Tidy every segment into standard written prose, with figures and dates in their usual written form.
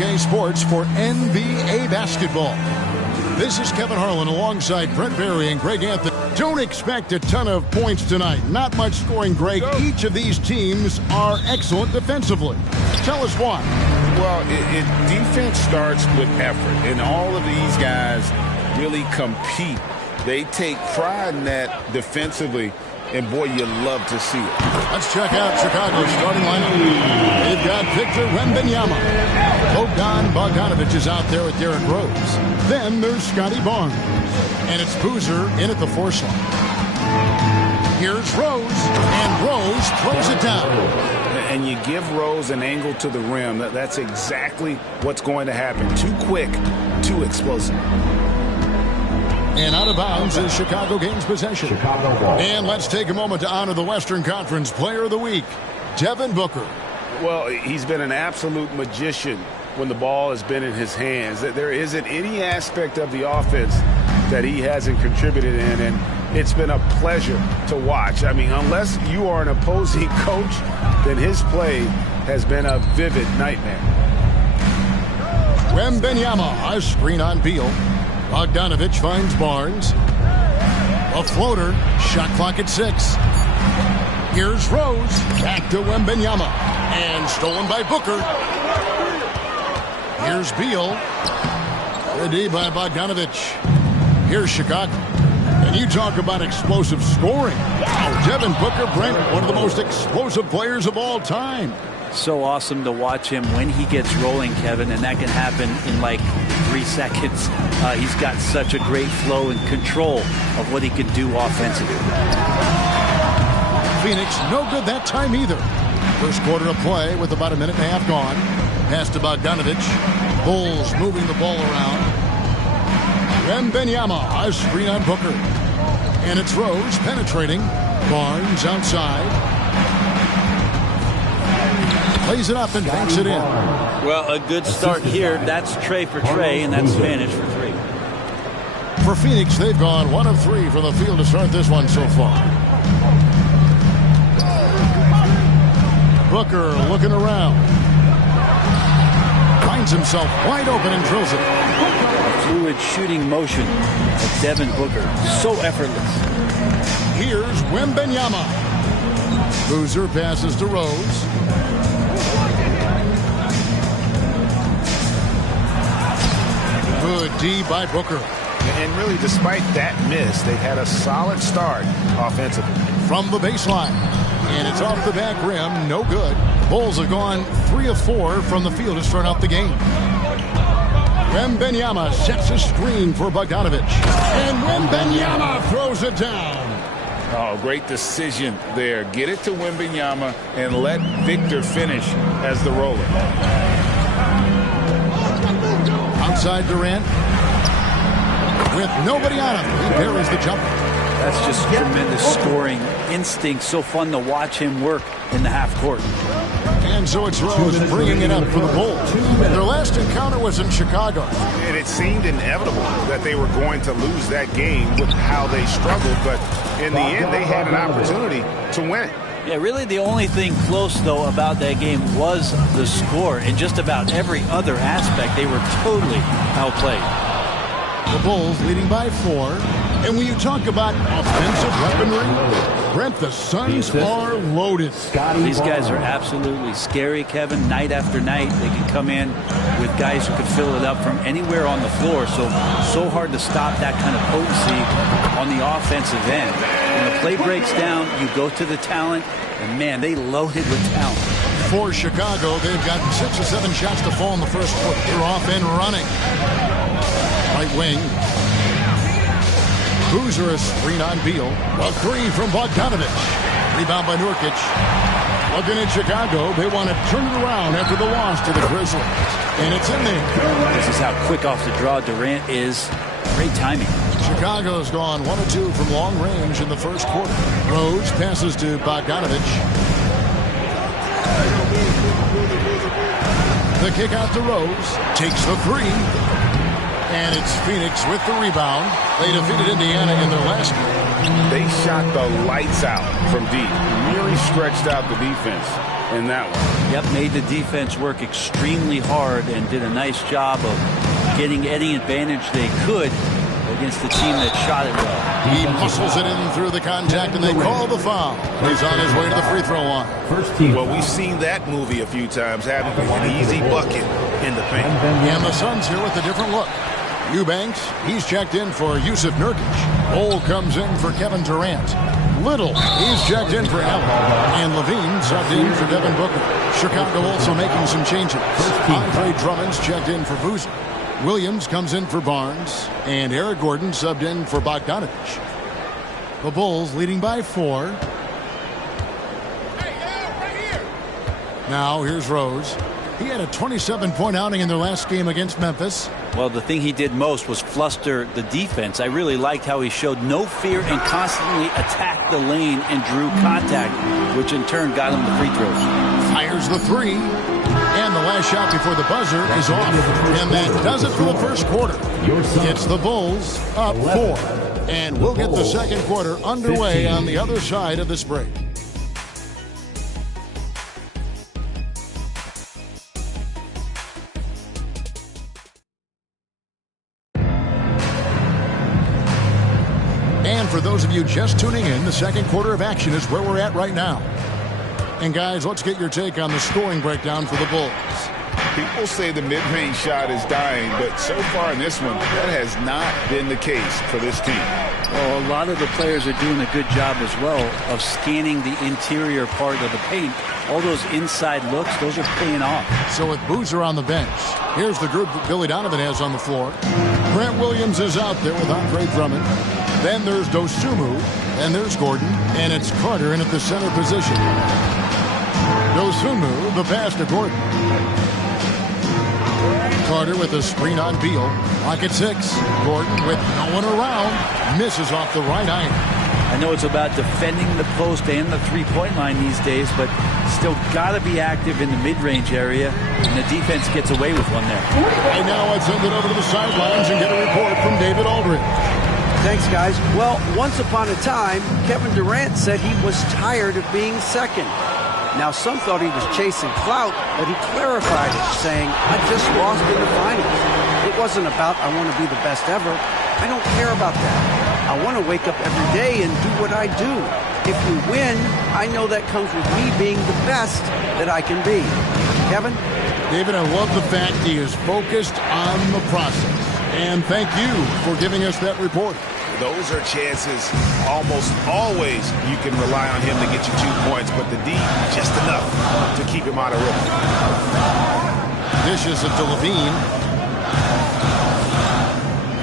2K Sports for NBA basketball. This is Kevin Harlan alongside Brent Barry and Greg Anthony. Don't expect a ton of points tonight. Not much scoring, Greg. Each of these teams are excellent defensively. Tell us why. Well, defense starts with effort, and all of these guys really compete. They take pride in that defensively, and boy, you love to see it. Let's check out Chicago's starting lineup. They've got Victor Wembanyama. Bogdanovich is out there with Derrick Rose. Then there's Scotty Barnes. And it's Boozer in at the 4 slot. Here's Rose, and Rose throws it down. And you give Rose an angle to the rim. That's exactly what's going to happen. Too quick, too explosive. And out of bounds as Chicago gains possession. And let's take a moment to honor the Western Conference Player of the Week, Devin Booker. Well, he's been an absolute magician when the ball has been in his hands. There isn't any aspect of the offense that he hasn't contributed in, and it's been a pleasure to watch. I mean, unless you are an opposing coach, then his play has been a vivid nightmare. Wembanyama, a screen on Beal. Bogdanovich finds Barnes. A floater, shot clock at 6. Here's Rose, back to Wembanyama, and stolen by Booker. Here's Beal. Good D by Bogdanovich. Here's Chicago. And you talk about explosive scoring. Wow, Devin Booker, Brent, one of the most explosive players of all time. So awesome to watch him when he gets rolling, Kevin, and that can happen in like 3 seconds. He's got such a great flow and control of what he can do offensively. Phoenix, no good that time either. First quarter of play with about a minute and a half gone. Pass to Bogdanovich. Bulls moving the ball around. Wembanyama, a screen on Booker. And it's Rose penetrating. Barnes outside. Plays it up and banks it in. Well, a good start here. That's Trey for Trey, and that's Spanish for 3. For Phoenix, they've gone 1 of 3 from the field to start this one so far. Booker looking around. Finds himself wide open and drills it. A fluid shooting motion of Devin Booker. So effortless. Here's Wembanyama. Boozer passes to Rose. Good D by Booker. And really, despite that miss, they had a solid start offensively. From the baseline. And it's off the back rim. No good. Bulls have gone 3 of 4 from the field to start out the game. Wembanyama sets a screen for Bogdanovich. And Wembanyama throws it down. Oh, great decision there. Get it to Wembanyama and let Victor finish as the roller. Outside Durant. With nobody on him, he buries the jumper. That's just tremendous scoring instinct. So fun to watch him work in the half court. And so it's Rose bringing it up for the Bulls. Their last encounter was in Chicago. And it seemed inevitable that they were going to lose that game with how they struggled. But in the end, they had an opportunity to win it. Yeah, really the only thing close, though, about that game was the score. In just about every other aspect, they were totally outplayed. The Bulls leading by 4. And when you talk about offensive weaponry, Brent, the Suns are loaded. These guys are absolutely scary, Kevin. Night after night, they can come in with guys who can fill it up from anywhere on the floor. So hard to stop that kind of potency on the offensive end. When the play breaks down, you go to the talent, and man, they loaded with talent. For Chicago, they've got 6 or 7 shots to fall in the first quarter. They're off and running. Right wing. Boozer a screen on Beal. A 3 from Bogdanovich. Rebound by Nurkic. Looking at Chicago, they want to turn it around after the loss to the Grizzlies. And it's in there. This is how quick off the draw Durant is. Great timing. Chicago's gone 1 of 2 from long range in the first quarter. Rose passes to Bogdanovich. The kick out to Rose. Takes the 3. And it's Phoenix with the rebound. They defeated Indiana in their last game. They shot the lights out from deep. Really stretched out the defense. in that one. Yep, made the defense work extremely hard and did a nice job of getting any advantage they could against the team that shot it well. He muscles it in through the contact, and they call the foul. He's on his way to the free throw line. First team. Well, we've seen that movie a few times, haven't we? An easy bucket in the paint. And the Suns here with a different look. Eubanks, he's checked in for Yusuf Nurkic. Cole comes in for Kevin Durant. Little, he's checked in for Allen. And Levine subbed in for Devin Booker. Chicago also making some changes. Andre Drummond's checked in for Boozer. Williams comes in for Barnes. And Eric Gordon subbed in for Bogdanovich. The Bulls leading by 4. Now here's Rose. He had a 27-point outing in their last game against Memphis. Well, the thing he did most was fluster the defense. I really liked how he showed no fear and constantly attacked the lane and drew contact, which in turn got him the free throws. Fires the 3. And the last shot before the buzzer is off. And that does it for the first quarter. It's the Bulls up 4. And we'll get the second quarter underway on the other side of this break. And for those of you just tuning in, the second quarter of action is where we're at right now. And guys, let's get your take on the scoring breakdown for the Bulls. People say the mid-range shot is dying, but so far in this one, that has not been the case for this team. Well, a lot of the players are doing a good job as well of scanning the interior part of the paint. All those inside looks, those are paying off. So with Boozer on the bench, here's the group that Billy Donovan has on the floor. Grant Williams is out there with Andre Drummond. Then there's Dosunmu, and there's Gordon, and it's Carter in at the center position. Dosunmu, the pass to Gordon. Carter with a screen on Beal. Lock at 6. Gordon with no one around. Misses off the right iron. I know it's about defending the post and the three-point line these days, but still got to be active in the mid-range area, and the defense gets away with one there. And now let's send it over to the sidelines and get a report from David Aldridge. Thanks, guys. Well, once upon a time, Kevin Durant said he was tired of being second. Now, some thought he was chasing clout, but he clarified it, saying, I just lost in the finals. It wasn't about, I want to be the best ever. I don't care about that. I want to wake up every day and do what I do. If we win, I know that comes with me being the best that I can be. Kevin? David, I love the fact he is focused on the process. And thank you for giving us that report. Those are chances almost always you can rely on him to get you 2 points, but the D, just enough to keep him out of rhythm. Dishes it to Levine.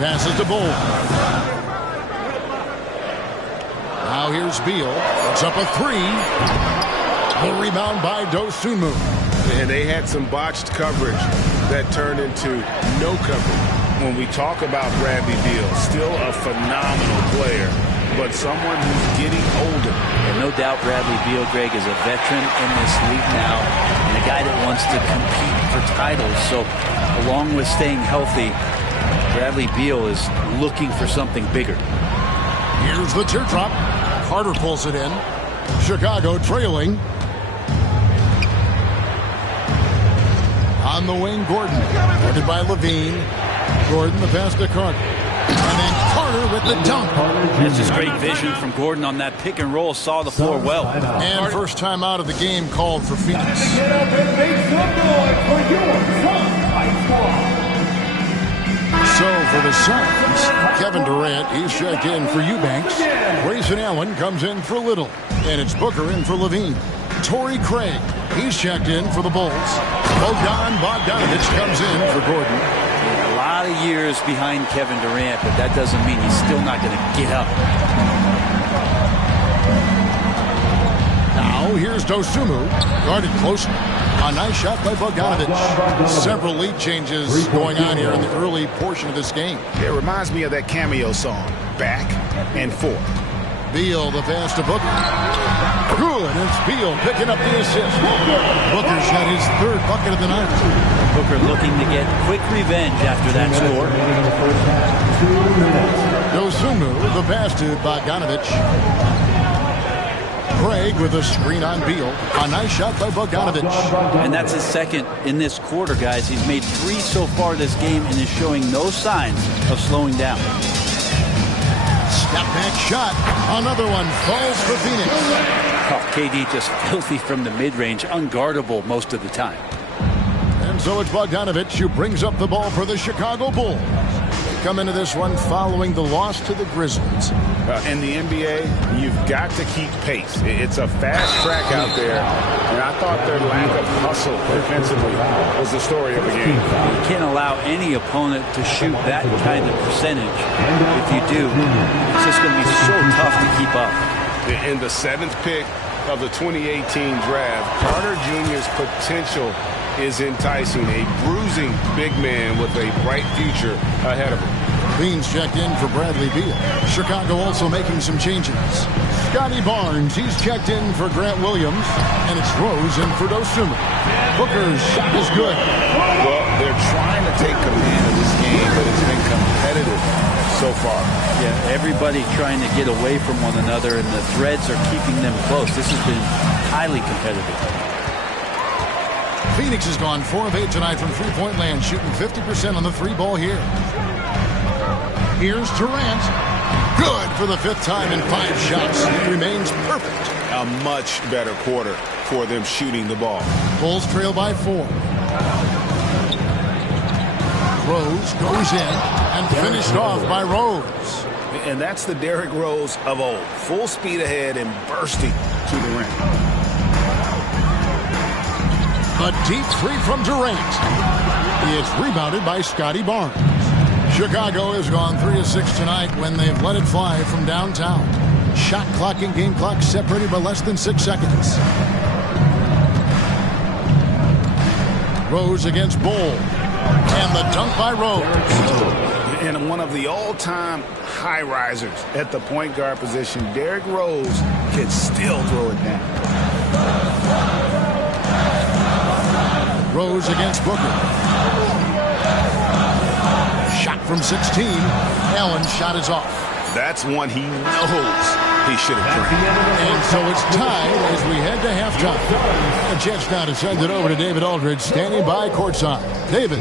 Passes to Bull. Now here's Beal. It's up a 3. The rebound by Dosunmu. And they had some botched coverage that turned into no coverage. When we talk about Bradley Beal, still a phenomenal player, but someone who's getting older. And no doubt Bradley Beal, Greg, is a veteran in this league now and a guy that wants to compete for titles. So along with staying healthy, Bradley Beal is looking for something bigger. Here's the teardrop. Carter pulls it in. Chicago trailing. On the wing, Gordon. Guarded by Levine. Gordon, the pass to Carter. And then Carter with the dunk. That's just great vision from Gordon on that pick and roll. Saw the floor well. And first time out of the game called for Phoenix. Get up and make some noise for your Suns squad. So for the Suns, Kevin Durant, he's checked in for Eubanks. Grayson Allen comes in for Little. And it's Booker in for Levine. Torrey Craig, he's checked in for the Bulls. Bogdanovich comes in for Gordon. A lot of years behind Kevin Durant, but that doesn't mean he's still not going to get up. Now here's Dosunmu, guarded close. A nice shot by Bogdanovich. Several lead changes going on here in the early portion of this game. It reminds me of that cameo song, Back and Forth. Beal, the pass to Booker. Good, it's Beal picking up the assist. Booker's got his third bucket of the night. Booker looking to get quick revenge after that score. Dosunmu, the pass to Bogdanovich. Craig with a screen on Beal. A nice shot by Bogdanovich. And that's his second in this quarter, guys. He's made 3 so far this game and is showing no signs of slowing down. Step back shot. Another one falls for Phoenix. Oh, KD just filthy from the mid-range, unguardable most of the time. And so it's Bogdanovich who brings up the ball for the Chicago Bulls. They come into this one following the loss to the Grizzlies. In the NBA, you've got to keep pace. It's a fast track out there, and I thought their lack of hustle defensively was the story of the game. You can't allow any opponent to shoot that kind of percentage. If you do, it's just going to be so tough to keep up. In the 7th pick of the 2018 draft, Carter Jr.'s potential is enticing. A bruising big man with a bright future ahead of him. Beans checked in for Bradley Beal. Chicago also making some changes. Scotty Barnes, he's checked in for Grant Williams. And it's Rose in for Dosunmu. Booker's shot is good. Well, they're trying to take command of this game, but it's been competitive so far. Yeah, everybody trying to get away from one another, and the threads are keeping them close. This has been highly competitive. Phoenix has gone 4 of 8 tonight from three-point land, shooting 50% on the 3-ball here. Here's Durant. Good for the 5th time in 5 shots. He remains perfect. A much better quarter for them shooting the ball. Bulls trail by 4. Rose goes in and finished off by Rose. And that's the Derrick Rose of old. Full speed ahead and bursting to the rim. A deep 3 from Durant. It's rebounded by Scotty Barnes. Chicago has gone 3 of 6 tonight when they've let it fly from downtown. Shot clock and game clock separated by less than 6 seconds. Rose against Bull. And the dunk by Rose. And one of the all-time high risers at the point guard position, Derrick Rose can still throw it down. Rose against Booker. Shot from 16. Allen's shot is off. That's one he knows he should have drained. And so it's tied as we head to halftime. A chance now to send it over to David Aldridge, standing by courtside. David.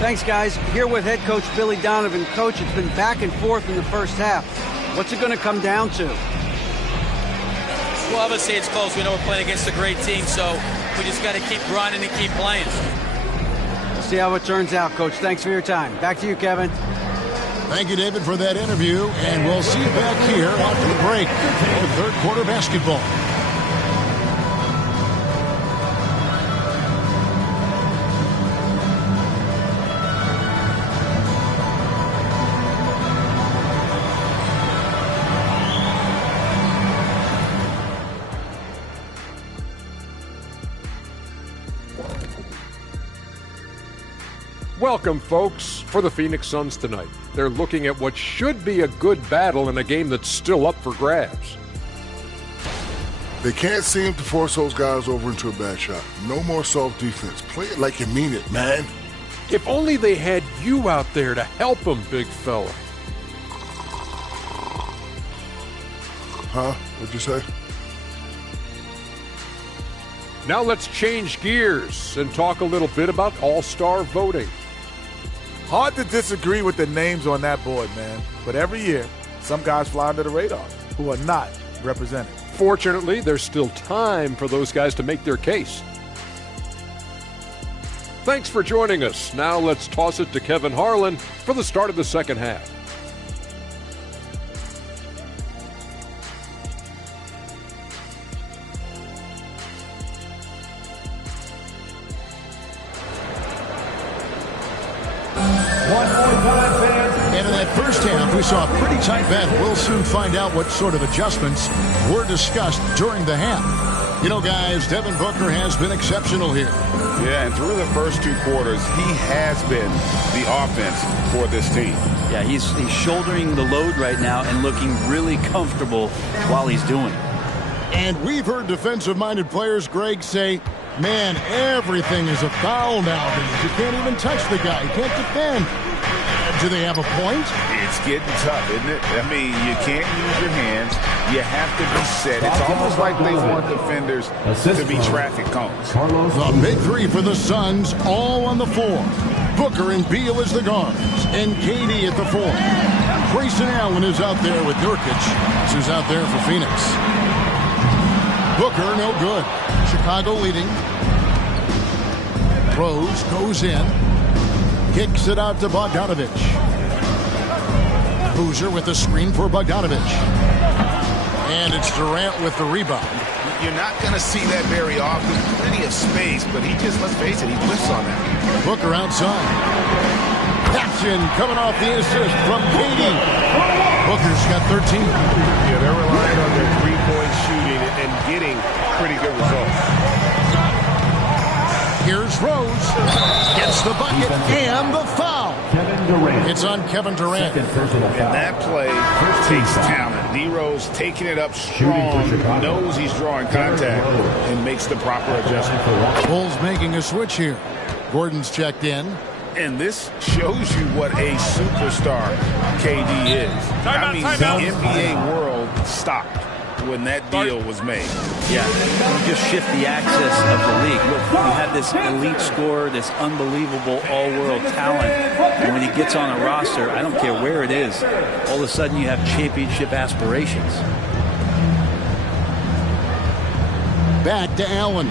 Thanks, guys. Here with head coach Billy Donovan. Coach, it's been back and forth in the first half. What's it going to come down to? Well, obviously it's close. We know we're playing against a great team, so we just got to keep grinding and keep playing. We'll see how it turns out, Coach. Thanks for your time. Back to you, Kevin. Thank you, David, for that interview, and we'll see you back here after the break for third quarter basketball. Welcome, folks, for the Phoenix Suns tonight. They're looking at what should be a good battle in a game that's still up for grabs. They can't seem to force those guys over into a bad shot. No more soft defense. Play it like you mean it, man. If only they had you out there to help them, big fella. Huh? What'd you say? Now let's change gears and talk a little bit about all-star voting. Hard to disagree with the names on that board, man. But every year, some guys fly under the radar who are not represented. Fortunately, there's still time for those guys to make their case. Thanks for joining us. Now let's toss it to Kevin Harlan for the start of the second half. And in that first half, we saw a pretty tight battle. We'll soon find out what sort of adjustments were discussed during the half. You know, guys, Devin Booker has been exceptional here. Yeah, and through the first 2 quarters, he has been the offense for this team. Yeah, he's shouldering the load right now and looking really comfortable while he's doing it. And we've heard defensive-minded players, Greg, say, Man, everything is a foul nowadays. You can't even touch the guy. You can't defend. Do they have a point? It's getting tough, isn't it? I mean, you can't use your hands. You have to be set. It's almost like they want defenders to be traffic cones. The big three for the Suns, all on the floor. Booker and Beal as the guards, and KD at the four. Grayson Allen is out there with Nurkic, who's out there for Phoenix. Booker, no good. Chicago leading. Rose goes in. Kicks it out to Bogdanovic. Boozer with the screen for Bogdanovic. And it's Durant with the rebound. You're not going to see that very often. Plenty of space, but he just, let's face it, he whiffs on that. Booker outside. Paxson coming off the assist from KD. Booker's got 13. Yeah, they're relying on their three-point shooting and getting pretty good results. Here's Rose. Gets the bucket and the foul. Kevin Durant. It's on Kevin Durant. Second personal foul. And that play takes talent. D-Rose taking it up strong, knows he's drawing contact, and makes the proper adjustment. Bulls making a switch here. Gordon's checked in. And this shows you what a superstar KD is. I mean, the NBA world stopped when that deal was made. Yeah, you just shift the axis of the league. Look, you have this elite scorer, this unbelievable all-world talent, and when he gets on a roster, I don't care where it is, all of a sudden you have championship aspirations. Back to Allen.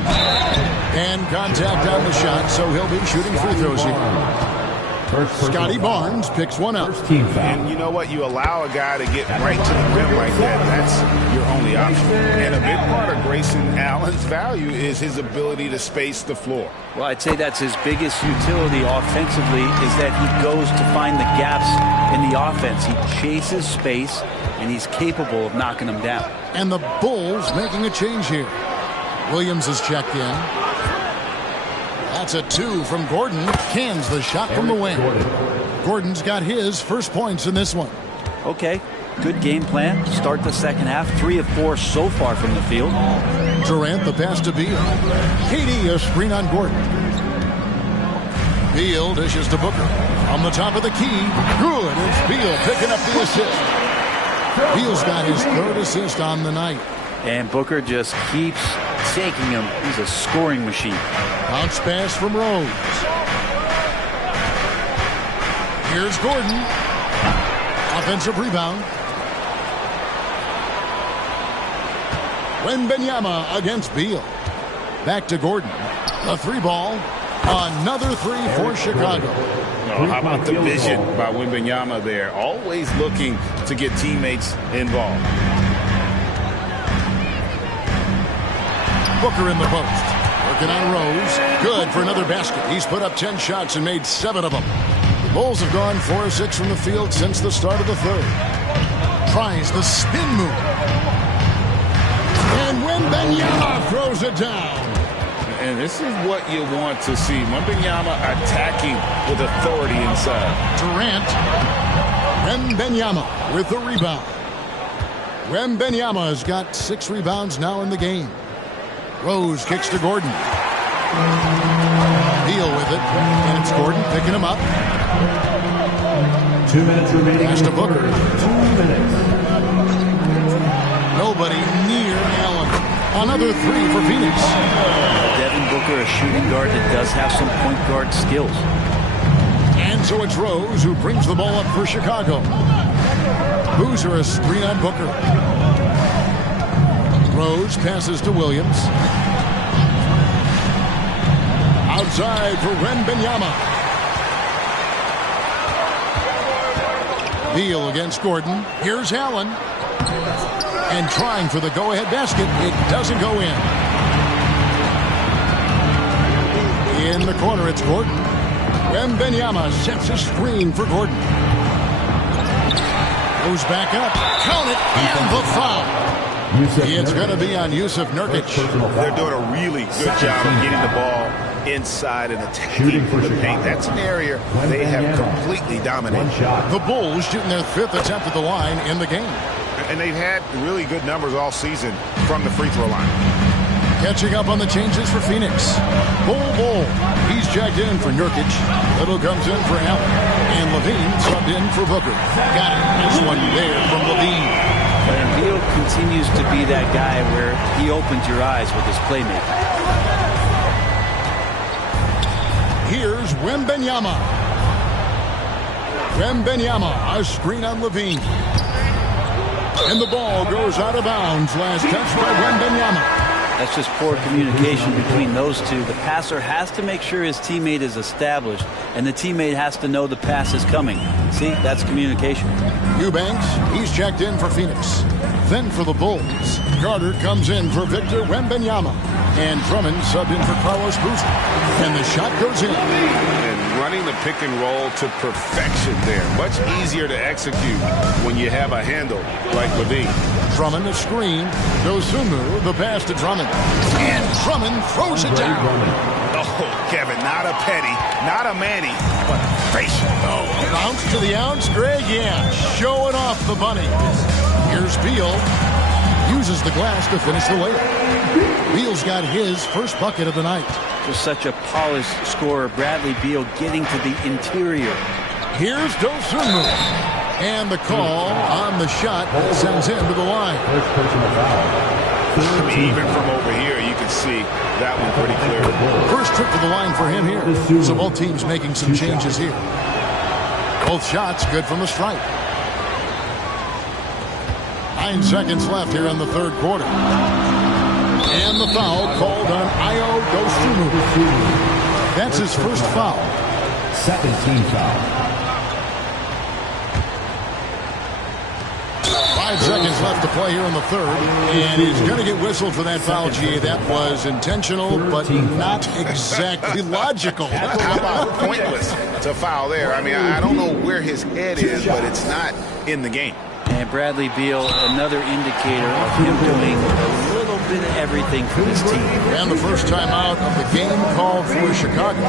And contact on the shot, so he'll be shooting free throws here. Scotty Barnes picks one up. And you know what? You allow a guy to get right to the rim like that. That's your only option. And a big part of Grayson Allen's value is his ability to space the floor. Well, I'd say that's his biggest utility offensively is that he goes to find the gaps in the offense. He chases space, and he's capable of knocking them down. And the Bulls making a change here. Williams is checked in. That's a 2 from Gordon. Cans the shot from the wing. Gordon's got his first points in this one. Okay, good game plan. Start the second half. 3 of 4 so far from the field. Durant the pass to Beal. KD a screen on Gordon. Beal dishes to Booker. On the top of the key. Good. It's Beal picking up the assist. Beal's got his third assist on the night. And Booker just keeps taking him. He's a scoring machine. Bounce pass from Rose. Here's Gordon. Offensive rebound. Wembanyama against Beal. Back to Gordon. A 3-ball. Another 3 for Chicago. Oh, how about the vision by Wembanyama there? Always looking to get teammates involved. Booker in the post. Working on Rose. Good for another basket. He's put up 10 shots and made 7 of them. The Bulls have gone 4 of 6 from the field since the start of the third. Tries the spin move. And Wembanyama throws it down. And this is what you want to see. Wembanyama attacking with authority inside. Durant. Wembanyama with the rebound. Wembanyama has got 6 rebounds now in the game. Rose kicks to Gordon. Beal with it. And it's Gordon picking him up. 2 minutes remaining. Pass to Booker. 2 minutes. Nobody near Allen. Another 3 for Phoenix. Devin Booker, a shooting guard that does have some point guard skills. And so it's Rose who brings the ball up for Chicago. Boozer a screen on Booker. Rose passes to Williams. Outside for Wembanyama. Beal against Gordon. Here's Allen. And trying for the go-ahead basket. It doesn't go in. In the corner, it's Gordon. Wembanyama sets a screen for Gordon. Goes back up. Count it. And the foul. It's going to be on Yusuf Nurkic. They're doing a really good job of getting the ball inside and attacking for the paint. That's an area they have completely dominated. The Bulls shooting their 5th attempt at the line in the game. And they've had really good numbers all season from the free throw line. Catching up on the changes for Phoenix. Bull. He's checked in for Nurkic. Little comes in for Allen. And Levine subbed in for Booker. Got it. Nice one there from Levine. And Beal continues to be that guy where he opens your eyes with his playmaking. Here's Wembanyama. A screen on Levine. And the ball goes out of bounds. Last touch by Wembanyama. That's just poor communication between those two. The passer has to make sure his teammate is established, and the teammate has to know the pass is coming. See, that's communication. Eubanks, he's checked in for Phoenix. Then for the Bulls, Carter comes in for Victor Wembanyama. And Drummond subbed in for Carlos Boozer. And the shot goes in. And running the pick and roll to perfection there. Much easier to execute when you have a handle like Levine. Drummond a screen. Dosunmu, the pass to Drummond. And Drummond throws it down. Oh, Kevin, not a petty, not a Manny, but a facial. Oh, bounce to the ounce, Greg. Yeah, showing off the bunny. Here's Beal. Uses the glass to finish the layup. Beal's got his first bucket of the night. Just such a polished scorer. Bradley Beal getting to the interior. Here's Dosunmu. And the call on the shot that sends him to the line. Even from over here, you can see that one pretty clear. First trip to the line for him here. So both teams making some changes here. Both shots good from the stripe. 9 seconds left here in the third quarter. And the foul called on Ayo Dosunmu. That's his first foul. Second team foul. 5 seconds left to play here in the third. And he's going to get whistled for that foul, G. That was intentional, but not exactly logical. How about pointless to foul there? I mean, I don't know where his head is, but it's not in the game. And Bradley Beal, another indicator of him doing a little bit of everything for this team. And the first time out of the game called for Chicago.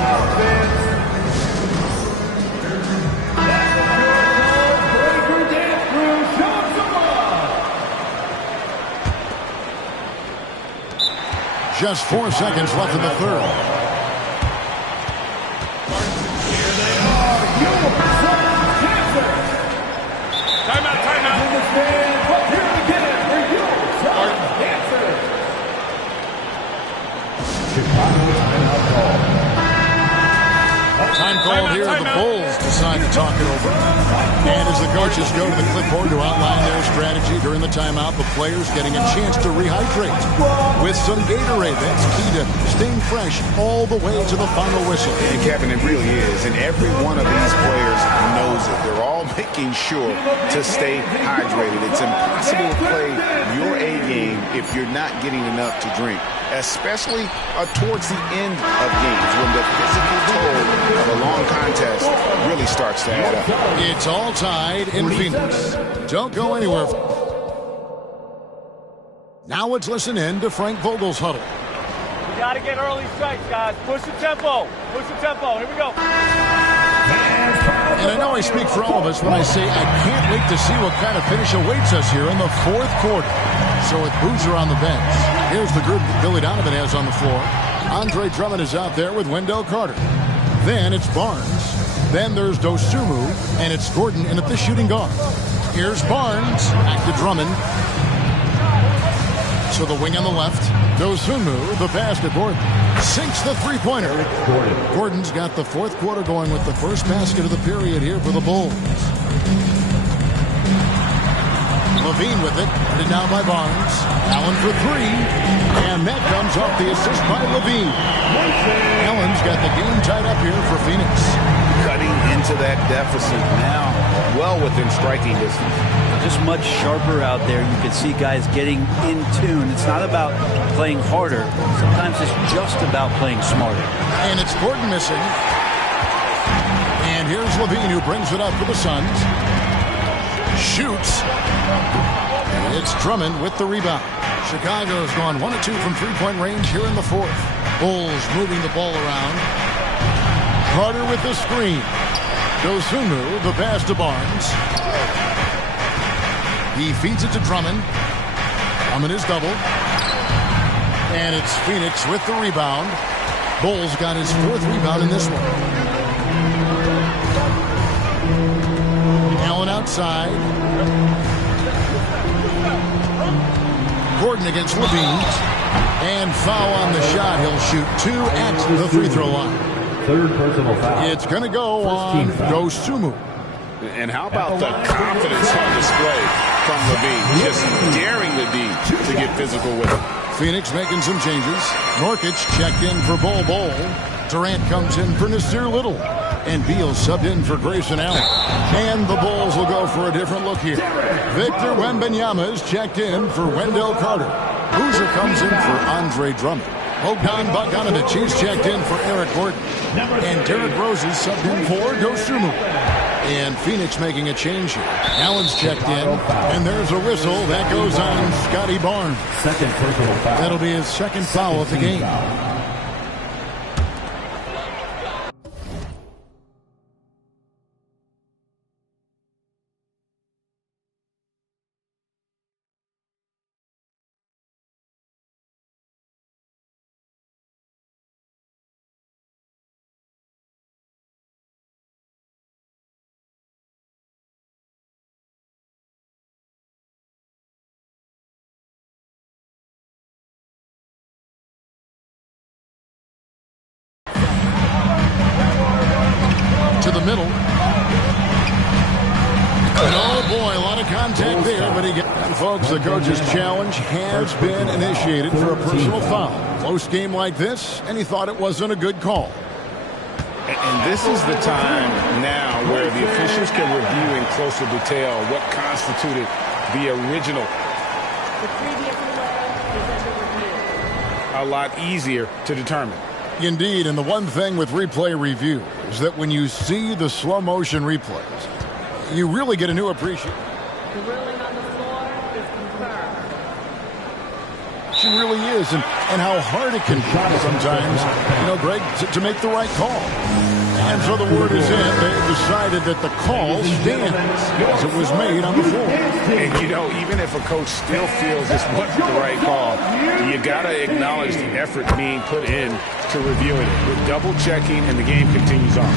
Just 4 seconds left in the third. Time called here. The Bulls decide to talk it over. And as the coaches go to the clipboard to outline their strategy during the timeout, the players getting a chance to rehydrate with some Gatorade. That's key to staying fresh all the way to the final whistle. And Kevin, it really is. And every one of these players knows it. They're all making sure to stay hydrated. It's impossible to play your A game if you're not getting enough to drink, especially towards the end of games when the physical toll of a long contest really starts to add up. It's all tied in Phoenix. Don't go anywhere. Now let's listen in to Frank Vogel's huddle. We got to get early strikes, guys. Push the tempo. Push the tempo. Here we go. And I know I speak for all of us when I say I can't wait to see what kind of finish awaits us here in the fourth quarter. So with Boozer on the bench, here's the group that Billy Donovan has on the floor. Andre Drummond is out there with Wendell Carter. Then it's Barnes. Then there's Dosunmu, and it's Gordon in at the shooting guard. Here's Barnes, back to Drummond. So the wing on the left. Dosunmu, the pass to Gordon. Sinks the three-pointer. Gordon's got the fourth quarter going with the first basket of the period here for the Bulls. Levine with it. Headed down by Barnes. Allen for three. And that comes off the assist by Levine. Allen's got the game tied up here for Phoenix. Cutting into that deficit now, well within striking distance. Just much sharper out there. You can see guys getting in tune. It's not about playing harder. Sometimes it's just about playing smarter. And it's Gordon missing. And here's Levine who brings it up for the Suns. Shoots. It's Drummond with the rebound. Chicago's gone 1 of 2 from three-point range here in the fourth. Bulls moving the ball around. Carter with the screen. Dosunmu, the pass to Barnes. He feeds it to Drummond. Drummond is doubled. And it's Phoenix with the rebound. Bulls got his 4th rebound in this one. Allen outside. Gordon against Levine. And foul on the shot. He'll shoot 2 at the free throw line. 3rd personal foul. It's going to go on Dosunmu. And how about the confidence on display from Levine? Just daring the D to get physical with him. Phoenix making some changes. Norkic checked in for Bol Bol. Durant comes in for Nasir Little. And Beal subbed in for Grayson Allen. And the Bulls will go for a different look here. Victor Wembanyama is checked in for Wendell Carter. Boozer comes in for Andre Drummond. Bogdan Bogdanovic, he's checked in for Eric Gordon. And Derrick Rose is subbed in for Dosunmu. And Phoenix making a change here. Allen's checked in. And there's a whistle. That goes on Scotty Barnes. 2nd personal foul. That'll be his 2nd foul of the game. To the middle. And oh boy, a lot of contact there, but he gets. And folks, the coach's challenge has been initiated for a personal foul. Close game like this, and he thought it wasn't a good call. And this is the time now where the officials can review in closer detail what constituted the original. A lot easier to determine. Indeed, and the one thing with replay review is that when you see the slow motion replays, you really get a new appreciation. The ruling on the floor is confirmed. She really is, and how hard it can be sometimes, Greg, to make the right call. And so the word is in. They've decided that the call stands as it was made on the floor. And, even if a coach still feels this wasn't the right call, you got to acknowledge the effort being put in to reviewing it. With double-checking, and the game continues on.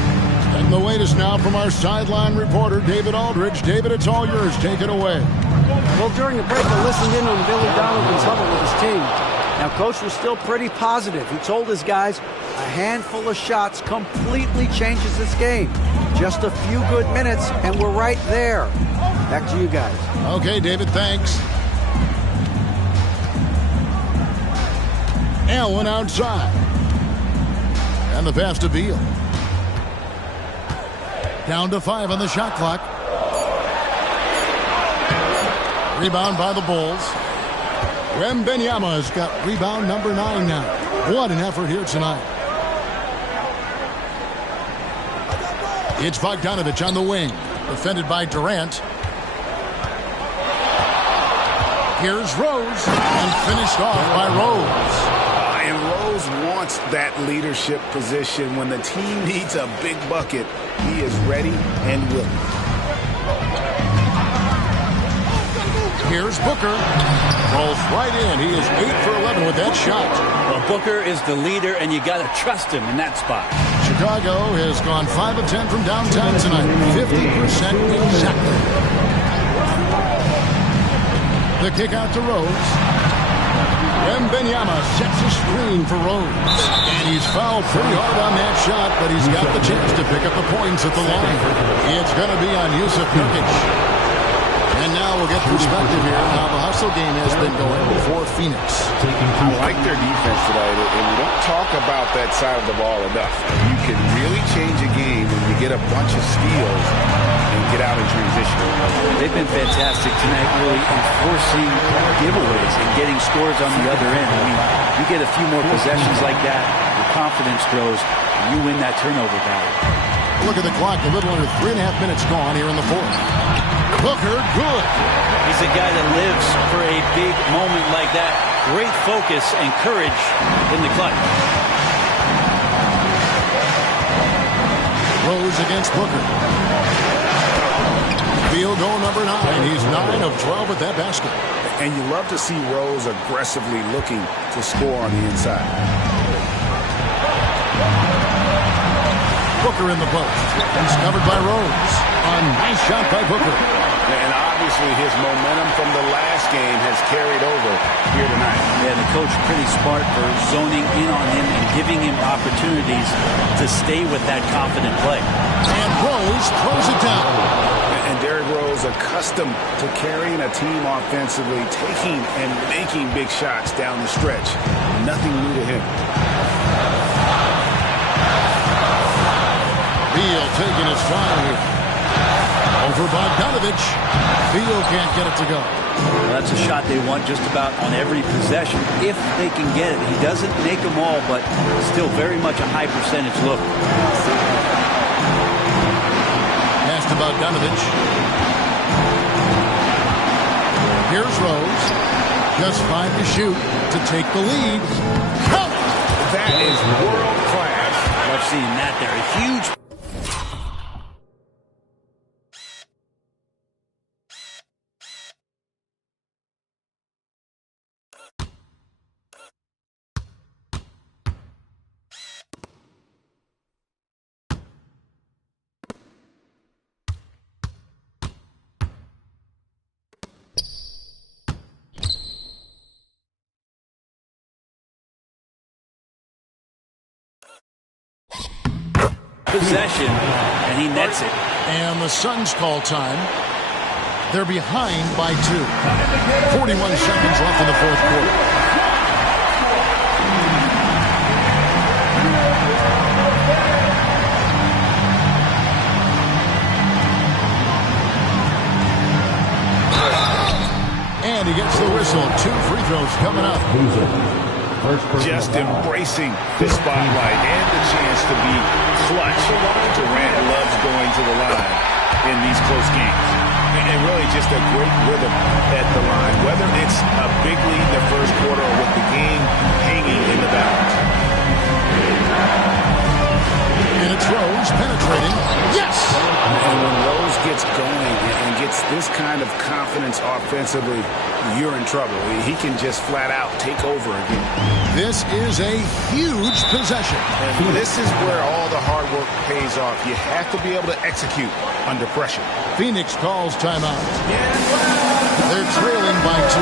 And the latest now from our sideline reporter, David Aldridge. David, it's all yours. Take it away. Well, during the break, I listened in on Billy Donovan's huddle with his team. Now, Coach was still pretty positive. He told his guys a handful of shots completely changes this game. Just a few good minutes, and we're right there. Back to you guys. Okay, David, thanks. Allen outside. And the pass to Beal. Down to 5 on the shot clock. Rebound by the Bulls. Wembanyama's got rebound number 9 now. What an effort here tonight. It's Bogdanovic on the wing. Defended by Durant. Here's Rose. And finished off by Rose. And Rose wants that leadership position. When the team needs a big bucket, he is ready and willing. Here's Booker. Rolls right in. He is 8 for 11 with that shot. Well, Booker is the leader, and you got to trust him in that spot. Chicago has gone 5 of 10 from downtown tonight. 50% exactly. The kick out to Rose. Wembanyama sets a screen for Rose. And he's fouled pretty hard on that shot, but he's got the chance to pick up the points at the line. It's going to be on Yusuf Nurkic. And now we'll get perspective here. Now the hustle game has been going for Phoenix. I like their defense tonight, and we don't talk about that side of the ball enough. You can really change a game when you get a bunch of steals and get out in transition. They've been fantastic tonight, really enforcing giveaways and getting scores on the other end. I mean, you get a few more possessions like that, your confidence grows, and you win that turnover battle. Look at the clock, a little under 3.5 minutes gone here in the fourth. Booker, good. He's a guy that lives for a big moment like that. Great focus and courage in the clutch. Rose against Booker. Field goal number 9. He's 9 of 12 with that basket. And you love to see Rose aggressively looking to score on the inside. Booker in the post. He's covered by Rose. A nice shot by Booker. And obviously his momentum from the last game has carried over here tonight. Yeah, the coach pretty smart for zoning in on him and giving him opportunities to stay with that confident play. And Rose throws it down. And Derrick Rose, accustomed to carrying a team offensively, taking and making big shots down the stretch. Nothing new to him. Beal taking his time here. Over Bogdanovich. Beal can't get it to go. Well, that's a shot they want just about on every possession if they can get it. He doesn't make them all, but still very much a high percentage look. Pass to Bogdanovich. Here's Rose. Just 5 to shoot to take the lead. Count it! That is world class. Love seeing that there. A huge... possession, and he nets it. And the Suns call time. They're behind by 2. 41 seconds left in the fourth quarter. And he gets the whistle. 2 free throws coming up. Just embracing the spotlight and the chance to be clutch. Durant loves going to the line in these close games. And really just a great rhythm at the line, whether it's a big lead in the first quarter or with the game hanging in the balance. And it's Rose penetrating. Yes! And when Rose gets going and gets this kind of confidence offensively, you're in trouble. He can just flat out take over again. This is a huge possession. And this is where all the hard work pays off. You have to be able to execute under pressure. Phoenix calls timeout. They're trailing by 2.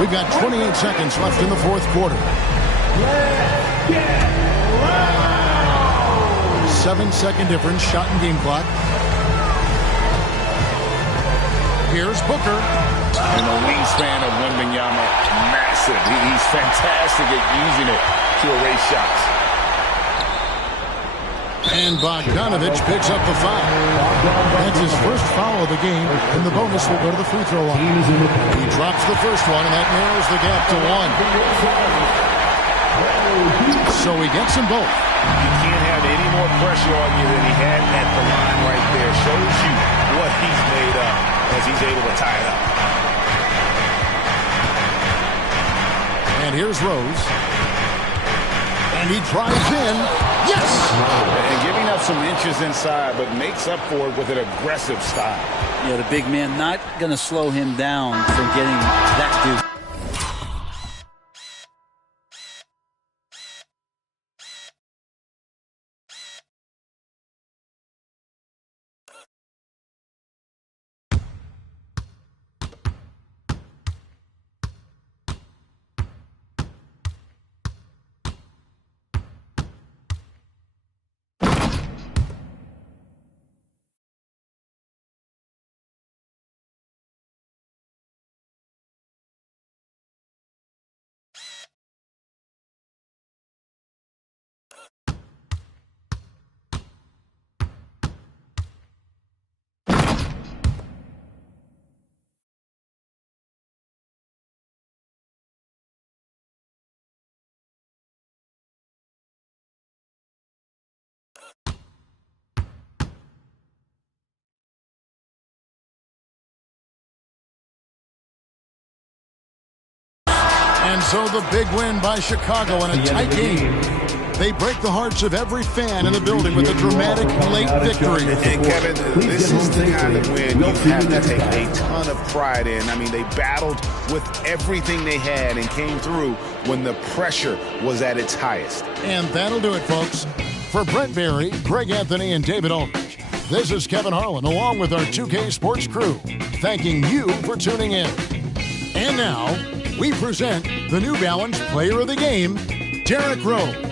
We've got 28 seconds left in the fourth quarter. 7-second difference, shot and game clock. Here's Booker. And the wingspan of Wembanyama, massive. He's fantastic at using it to erase shots. And Bogdanovich picks up the foul. That's his first foul of the game, and the bonus will go to the free throw line. He drops the first one, and that narrows the gap to 1. So he gets them both. You can't have any more pressure on you than he had at the line right there. Shows you what he's made of as he's able to tie it up. And here's Rose. And he drives in. Yes! And giving up some inches inside, but makes up for it with an aggressive style. Yeah, the big man not going to slow him down from getting that dude. And so the big win by Chicago in a tight game. They break the hearts of every fan in the building with a dramatic late victory. And Kevin, this is the kind of win you have to take a ton of pride in. I mean, they battled with everything they had and came through when the pressure was at its highest. And that'll do it, folks. For Brent Berry, Greg Anthony, and David Aldrich, this is Kevin Harlan along with our 2K Sports crew, thanking you for tuning in. And now, we present the New Balance Player of the Game, Derrick Rose.